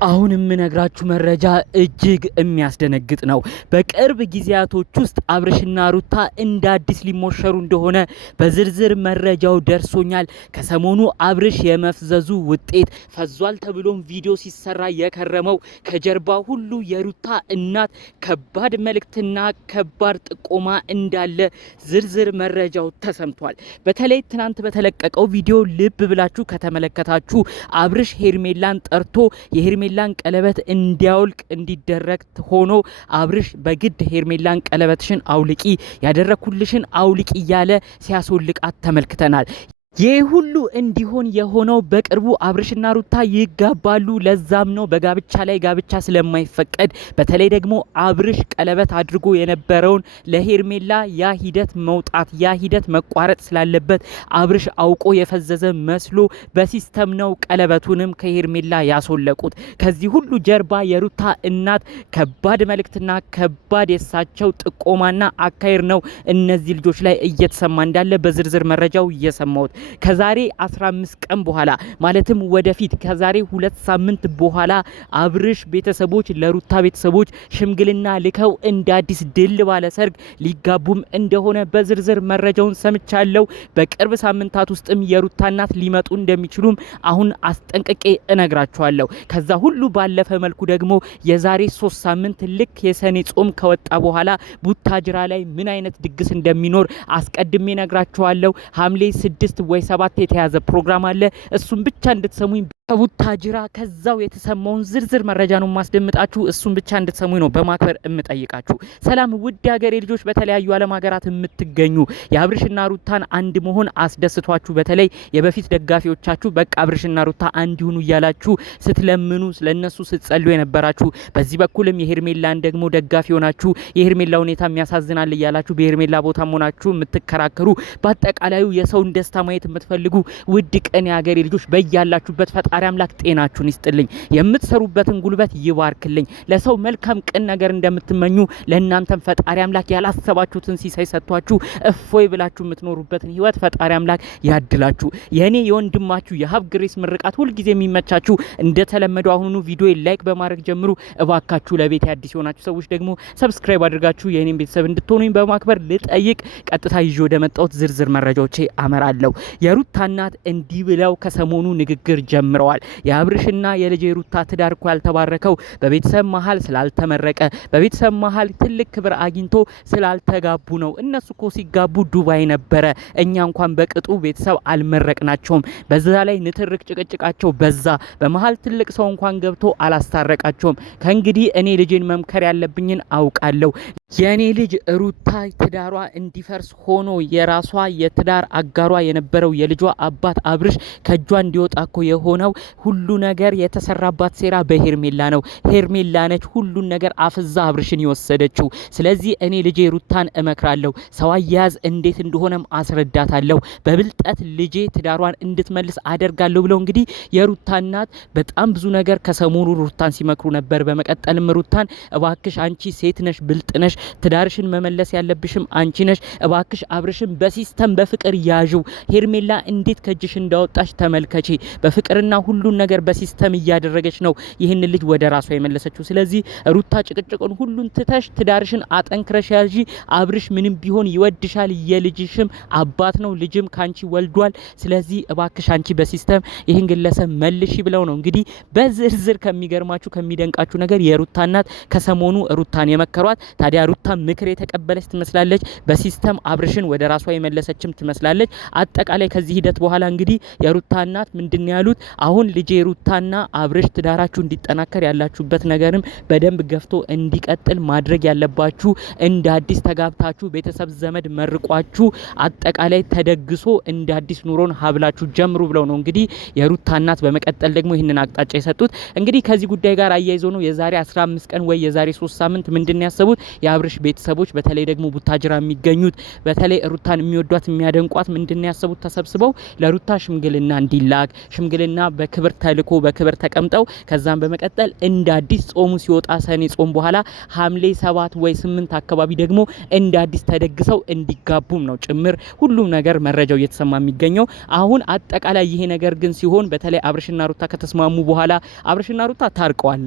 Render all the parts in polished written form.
አሁን የምነግራችሁ መረጃ እጅግ የሚያስደነግጥ ነው። በቅርብ ጊዜያቶች ውስጥ አብርሽና ሩታ እንደ አዲስ ሊሞሸሩ እንደሆነ በዝርዝር መረጃው ደርሶኛል። ከሰሞኑ አብርሽ የመፍዘዙ ውጤት ፈዟል ተብሎም ቪዲዮ ሲሰራ የከረመው ከጀርባ ሁሉ የሩታ እናት ከባድ መልእክትና ከባድ ጥቆማ እንዳለ ዝርዝር መረጃው ተሰምቷል። በተለይ ትናንት በተለቀቀው ቪዲዮ ልብ ብላችሁ ከተመለከታችሁ አብርሽ ሄርሜላን ጠርቶ የሄርሜላን ቀለበት እንዲያውልቅ እንዲደረግ ሆኖ አብርሽ በግድ ሄርሜላን ቀለበትሽን አውልቂ ያደረኩልሽን አውልቂ እያለ ሲያስወልቃት ተመልክተናል። ይህ ሁሉ እንዲሆን የሆነው በቅርቡ አብርሽና ሩታ ይጋባሉ። ለዛም ነው በጋብቻ ላይ ጋብቻ ስለማይፈቀድ በተለይ ደግሞ አብርሽ ቀለበት አድርጎ የነበረውን ለሄርሜላ ያ ሂደት መውጣት ያ ሂደት መቋረጥ ስላለበት አብርሽ አውቆ የፈዘዘ መስሎ በሲስተም ነው ቀለበቱንም ከሄርሜላ ያስወለቁት። ከዚህ ሁሉ ጀርባ የሩታ እናት ከባድ መልእክትና ከባድ የሳቸው ጥቆማና አካሄድ ነው እነዚህ ልጆች ላይ እየተሰማ እንዳለ በዝርዝር መረጃው እየሰማሁት። ከዛሬ 15 ቀን በኋላ ማለትም ወደፊት ከዛሬ 2 ሳምንት በኋላ አብርሽ ቤተሰቦች ለሩታ ቤተሰቦች ሽምግልና ልከው እንደ አዲስ ድል ባለ ሰርግ ሊጋቡም እንደሆነ በዝርዝር መረጃውን ሰምቻለሁ። በቅርብ ሳምንታት ውስጥም የሩታ እናት ሊመጡ እንደሚችሉም አሁን አስጠንቅቄ እነግራቸዋለሁ። ከዛ ሁሉ ባለፈ መልኩ ደግሞ የዛሬ 3 ሳምንት ልክ የሰኔ ጾም ከወጣ በኋላ ቡታጅራ ላይ ምን አይነት ድግስ እንደሚኖር አስቀድሜ እነግራቸዋለሁ። ሐምሌ 6 ወይ 7 የተያዘ ፕሮግራም አለ። እሱን ብቻ እንድትሰሙኝ ከቡታጅራ ከዛው የተሰማውን ዝርዝር መረጃ ነው ማስደምጣችሁ። እሱን ብቻ እንድትሰሙኝ ነው በማክበር እምጠይቃችሁ። ሰላም ውድ ሀገሬ ልጆች፣ በተለያዩ ዓለም ሀገራት የምትገኙ የአብርሽና ሩታን አንድ መሆን አስደስቷችሁ በተለይ የበፊት ደጋፊዎቻችሁ በቃ አብርሽና ሩታ አንድ ይሁኑ እያላችሁ ስትለምኑ ስለነሱ ስትጸልዩ የነበራችሁ፣ በዚህ በኩልም የሄርሜላን ደግሞ ደጋፊ ሆናችሁ የሄርሜላ ሁኔታ የሚያሳዝናል እያላችሁ በሄርሜላ ቦታ ሆናችሁ የምትከራከሩ፣ በአጠቃላዩ የሰውን ደስታ ማየት የምትፈልጉ ውድ ቀን የሀገሬ ልጆች በያላችሁበት ፈጣሪ አምላክ ጤናችሁን ይስጥልኝ፣ የምትሰሩበትን ጉልበት ይባርክልኝ። ለሰው መልካም ቅን ነገር እንደምትመኙ ለእናንተም ፈጣሪ አምላክ ያላሰባችሁትን ሲሳይ ሰጥቷችሁ እፎይ ብላችሁ የምትኖሩበትን ህይወት ፈጣሪ አምላክ ያድላችሁ። የኔ የወንድማችሁ የሀብ ግሬስ ምርቃት ሁልጊዜ የሚመቻችሁ እንደተለመደው አሁኑ ቪዲዮ ላይክ በማድረግ ጀምሩ። እባካችሁ ለቤት አዲስ የሆናችሁ ሰዎች ደግሞ ሰብስክራይብ አድርጋችሁ የኔን ቤተሰብ እንድትሆኑኝ በማክበር ልጠይቅ። ቀጥታ ይዤ ወደ መጣሁት ዝርዝር መረጃዎቼ አመራለሁ። የሩታ እናት እንዲህ ብለው ከሰሞኑ ንግግር ጀምረዋል። የአብርሽና የልጅ ሩታ ትዳር እኮ ያልተባረከው በቤተሰብ መሀል ስላልተመረቀ በቤተሰብ መሀል ትልቅ ክብር አግኝቶ ስላልተጋቡ ነው። እነሱ እኮ ሲጋቡ ዱባይ ነበረ። እኛ እንኳን በቅጡ ቤተሰብ አልመረቅናቸውም። በዛ ላይ ንትርክ ጭቅጭቃቸው በዛ። በመሀል ትልቅ ሰው እንኳን ገብቶ አላስታረቃቸውም። ከእንግዲህ እኔ ልጄን መምከር ያለብኝን አውቃለሁ። የኔ ልጅ ሩታ ትዳሯ እንዲፈርስ ሆኖ የራሷ የትዳር አጋሯ የነበረው የልጇ አባት አብርሽ ከጇ እንዲወጣ እኮ የሆነው ሁሉ ነገር የተሰራባት ሴራ በሄርሜላ ነው። ሄርሜላ ነች ሁሉን ነገር አፍዛ አብርሽን የወሰደችው። ስለዚህ እኔ ልጄ ሩታን እመክራለሁ። ሰው አያያዝ እንዴት እንደሆነም አስረዳታለሁ። በብልጠት ልጄ ትዳሯን እንድትመልስ አደርጋለሁ ብለው እንግዲህ የሩታ እናት በጣም ብዙ ነገር ከሰሞኑ ሩታን ሲመክሩ ነበር። በመቀጠልም ሩታን እባክሽ አንቺ ሴት ነሽ፣ ብልጥ ነሽ፣ ትዳርሽን መመለስ ያለብሽም አንቺ ነሽ። እባክሽ አብርሽን በሲስተም በፍቅር ያዥው። ሄርሜላ እንዴት ከእጅሽ እንዳወጣሽ ተመልከቺ። በፍቅርና ሁሉን ነገር በሲስተም እያደረገች ነው ይህን ልጅ ወደ ራሷ የመለሰችው። ስለዚህ ሩታ ጭቅጭቅን ሁሉን ትተሽ ትዳርሽን አጠንክረሽ ያዢ። አብርሽ ምንም ቢሆን ይወድሻል። የልጅሽም አባት ነው። ልጅም ካንቺ ወልዷል። ስለዚህ እባክሽ አንቺ በሲስተም ይህን ግለሰብ መልሺ ብለው ነው እንግዲህ በዝርዝር ከሚገርማችሁ ከሚደንቃችሁ ነገር የሩታ እናት ከሰሞኑ ሩታን የመከሯት። ታዲያ ሩታ ምክር የተቀበለች ትመስላለች። በሲስተም አብርሽን ወደ ራሷ የመለሰችም ትመስላለች። አጠቃላይ ከዚህ ሂደት በኋላ እንግዲህ የሩታ እናት ምንድን ያሉት አሁን ልጄ ሩታና አብርሽ ትዳራችሁ እንዲጠናከር ያላችሁበት ነገርም በደንብ ገፍቶ እንዲቀጥል ማድረግ ያለባችሁ እንደ አዲስ ተጋብታችሁ ቤተሰብ ዘመድ መርቋችሁ አጠቃላይ ተደግሶ እንደ አዲስ ኑሮን ሀብላችሁ ጀምሩ ብለው ነው እንግዲህ የሩታ እናት በመቀጠል ደግሞ ይህንን አቅጣጫ የሰጡት። እንግዲህ ከዚህ ጉዳይ ጋር አያይዞ ነው የዛሬ 15 ቀን ወይ የዛሬ 3 ሳምንት ምንድን ያሰቡት የአብርሽ ቤተሰቦች በተለይ ደግሞ ቡታጅራ የሚገኙት በተለይ ሩታን የሚወዷት የሚያደንቋት ምንድነው ያሰቡት ተሰብስበው ለሩታ ሽምግልና እንዲላክ ሽምግልና በክብር ተልኮ በክብር ተቀምጠው ከዛም በመቀጠል እንደ አዲስ ጾሙ ሲወጣ ሰኔ ጾም በኋላ ሐምሌ 7 ወይ 8 አካባቢ ደግሞ እንደ አዲስ ተደግሰው እንዲጋቡም ነው ጭምር ሁሉም ነገር መረጃው እየተሰማ የሚገኘው። አሁን አጠቃላይ ይሄ ነገር ግን ሲሆን በተለይ አብርሽና ሩታ ከተስማሙ በኋላ አብርሽና ሩታ ታርቀዋል።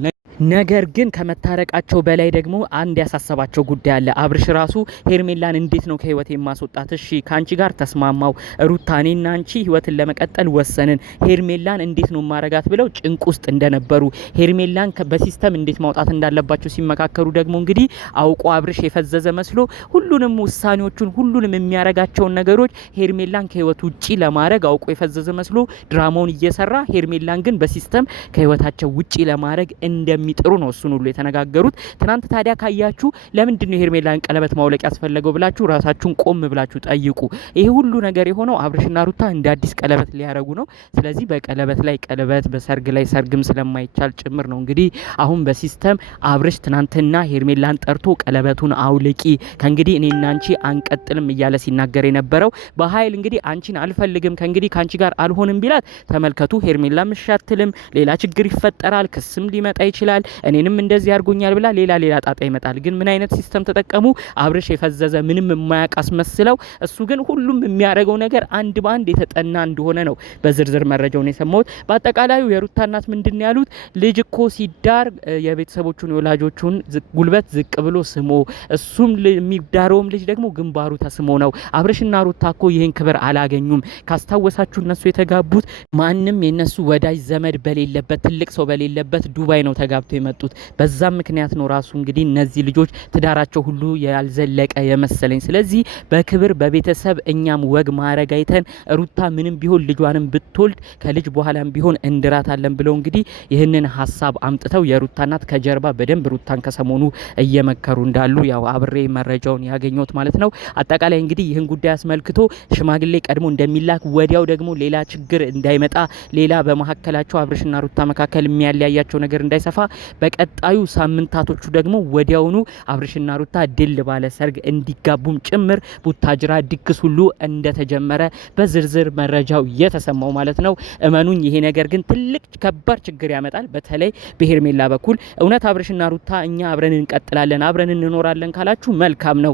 ነገር ግን ከመታረቃቸው በላይ ደግሞ አንድ ያሳሰባቸው ጉዳይ አለ። አብርሽ ራሱ ሄርሜላን እንዴት ነው ከህይወት የማስወጣት? እሺ ካንቺ ጋር ተስማማው ሩታ እኔና አንቺ ህይወትን ለመቀጠል ወሰንን፣ ሄርሜላን እንዴት ነው ማረጋት ብለው ጭንቅ ውስጥ እንደነበሩ ሄርሜላን በሲስተም እንዴት ማውጣት እንዳለባቸው ሲመካከሩ ደግሞ እንግዲህ አውቆ አብርሽ የፈዘዘ መስሎ ሁሉንም ውሳኔዎቹን ሁሉንም የሚያረጋቸውን ነገሮች ሄርሜላን ከህይወት ውጪ ለማድረግ አውቆ የፈዘዘ መስሎ ድራማውን እየሰራ ሄርሜላን ግን በሲስተም ከህይወታቸው ውጪ ለማድረግ እንደሚጥሩ ነው እሱን ሁሉ የተነጋገሩት። ትናንት ታዲያ ካያችሁ ለምንድን ነው ሄርሜላን ቀለበት ማውለቅ ያስፈለገው ብላችሁ ራሳችሁን ቆም ብላችሁ ጠይቁ። ይሄ ሁሉ ነገር የሆነው አብርሽና ሩታ እንደ አዲስ ቀለበት ሊያረጉ ነው። ስለዚህ በቀለበት ላይ ቀለበት በሰርግ ላይ ሰርግም ስለማይቻል ጭምር ነው እንግዲህ አሁን በሲስተም አብርሽ ትናንትና ሄርሜላን ጠርቶ ቀለበቱን አውልቂ ከእንግዲህ እኔና አንቺ አንቀጥልም እያለ ሲናገር የነበረው በኃይል እንግዲህ አንቺን አልፈልግም ከእንግዲህ ካንቺ ጋር አልሆንም ቢላት ተመልከቱ። ሄርሜላ ምሻትልም ሌላ ችግር ይፈጠራል፣ ክስም ሊመጣ ይችላል፣ እኔንም እንደዚህ አድርጎኛል ብላ ሌላ ጣጣ ይመጣል። ግን ምን አይነት ሲስተም ተጠቀሙ? አብርሽ የፈዘዘ ምንም የማያውቅ አስመስለው እሱ ግን ሁሉም የሚያደርገው ነገር አንድ በአንድ የተጠና እንደሆነ ነው በዝርዝር መረጃውን የሰማሁት። በአጠቃላዩ የሩታ እናት ምንድን ያሉት ልጅ እኮ ሲዳር የቤተሰቦቹን የወላጆቹን ጉልበት ዝቅ ብሎ ስሞ እሱም የሚዳረውም ልጅ ደግሞ ግንባሩ ተስሞ ነው። አብርሽና ሩታ እኮ ይህን ክብር አላገኙም። ካስታወሳችሁ እነሱ የተጋቡት ማንም የነሱ ወዳጅ ዘመድ በሌለበት ትልቅ ሰው በሌለበት ዱባይ ነው ተጋብተው የመጡት። በዛም ምክንያት ነው ራሱ እንግዲህ እነዚህ ልጆች ትዳራቸው ሁሉ ያልዘለቀ የመሰለኝ። ስለዚህ በክብር በቤተሰብ እኛም ወግ ማረግ አይተን ሩታ ምንም ቢሆን ልጇንም ብትወልድ ከልጅ በኋላም ቢሆን እንድራታለን ብለው እንግዲህ ይህንን ሀሳብ አምጥተው የሩታ እናት ከጀርባ በደንብ ሩታን ከሰሞኑ እየመከሩ እንዳሉ ያው አብሬ መረጃውን ያገኘሁት ማለት ነው። አጠቃላይ እንግዲህ ይህን ጉዳይ አስመልክቶ ሽማግሌ ቀድሞ እንደሚላክ ወዲያው ደግሞ ሌላ ችግር እንዳይመጣ ሌላ በመሀከላቸው አብርሽና ሩታ መካከል የሚያለያያቸው ነገር እንዳይሰፋ በቀጣዩ ሳምንታቶቹ ደግሞ ወዲያውኑ አብርሽና ሩታ ድል ባለ ሰርግ እንዲጋቡም ጭምር ቡታጅራ ድግስ ሁሉ እንደተጀመረ በዝርዝር መረጃው የተሰማው ማለት ነው። እመኑኝ ይሄ ነገር ግን ትልቅ ከባድ ችግር ያመጣል። በተለይ በሄርሜላ በኩል እውነት አብርሽና ሩታ እኛ አብረን እንቀጥላለን አብረን እንኖራለን ካላችሁ መልካም ነው።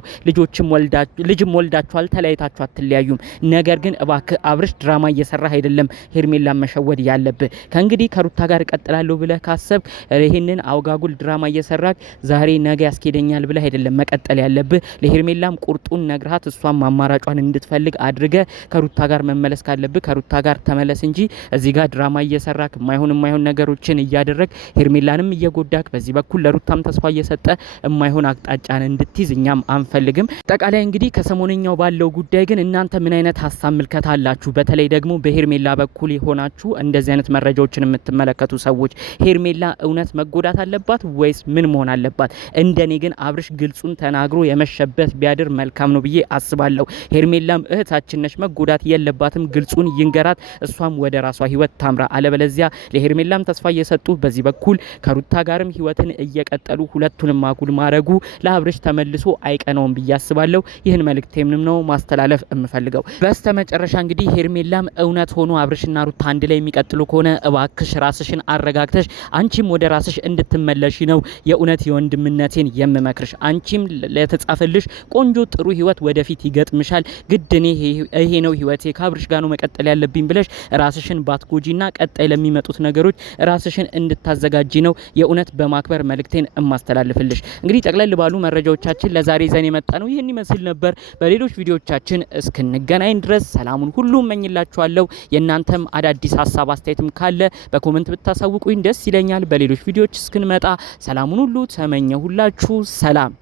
ልጅም ወልዳችኋል፣ ተለያይታችሁ አትለያዩም። ነገር ግን እባክህ አብርሽ ድራማ እየሰራህ አይደለም ሄርሜላ መሸወድ ያለብህ። ከእንግዲህ ከሩታ ጋር እቀጥላለሁ ብለህ ካሰብ ይሄንን አውጋጉል ድራማ እየሰራክ ዛሬ ነገ ያስኬደኛል ብለህ አይደለም መቀጠል ያለብህ። ለሄርሜላም ቁርጡን ነግራት እሷም አማራጯን እንድትፈልግ አድርገ ከሩታ ጋር መመለስ ካለብህ ከሩታ ጋር ተመለስ እንጂ እዚህ ጋር ድራማ እየሰራክ የማይሆን ነገሮችን እያደረግ ሄርሜላንም እየጎዳክ በዚህ በኩል ለሩታም ተስፋ እየሰጠ የማይሆን አቅጣጫን እንድትይዝ እኛም አንፈልግም። አጠቃላይ እንግዲህ ከሰሞነኛው ባለው ጉዳይ ግን እናንተ ምን አይነት ሀሳብ ምልከታ አላችሁ? በተለይ ደግሞ በሄርሜላ በኩል የሆናችሁ እንደዚህ አይነት መረጃዎችን የምትመለከቱ ሰዎች ሄርሜላ እውነት መጎዳት አለባት ወይስ ምን መሆን አለባት? እንደኔ ግን አብርሽ ግልጹን ተናግሮ የመሸበት ቢያድር መልካም ነው ብዬ አስባለሁ። ሄርሜላም እህታችን ነች፣ መጎዳት የለባትም። ግልጹን ይንገራት፣ እሷም ወደ ራሷ ህይወት ታምራ። አለበለዚያ ለሄርሜላም ተስፋ እየሰጡ በዚህ በኩል ከሩታ ጋርም ህይወትን እየቀጠሉ ሁለቱንም አጉል ማረጉ ለአብርሽ ተመልሶ አይቀናውም ብዬ አስባለሁ። ይህን መልእክቴም ነው ማስተላለፍ የምፈልገው። በስተመጨረሻ እንግዲህ ሄርሜላም እውነት ሆኖ አብርሽና ሩታ አንድ ላይ የሚቀጥሉ ከሆነ እባክሽ ራስሽን አረጋግተሽ አንቺም ወደ ራስሽ እንድትመለሽ ነው የእውነት የወንድምነቴን የምመክርሽ። አንቺም ለተጻፈልሽ ቆንጆ ጥሩ ህይወት ወደፊት ይገጥምሻል። ግድኔ ይሄ ነው ህይወቴ ከአብርሽ ጋር ነው መቀጠል ያለብኝ ብለሽ ራስሽን ባትጎጂና ቀጣይ ለሚመጡት ነገሮች ራስሽን እንድታዘጋጂ ነው የእውነት በማክበር መልእክቴን እማስተላልፍልሽ። እንግዲህ ጠቅለል ባሉ መረጃዎቻችን ለዛሬ ዘን የመጣ ነው ይህን ይመስል ነበር። በሌሎች ቪዲዮዎቻችን እስክንገናኝ ድረስ ሰላሙን ሁሉ እመኝላችኋለሁ። የእናንተም አዳዲስ ሀሳብ አስተያየትም ካለ በኮሜንት ብታሳውቁኝ ደስ ይለኛል። በሌሎች ቪዲዮዎች እስክንመጣ ሰላሙን ሁሉ ተመኘሁላችሁ። ሰላም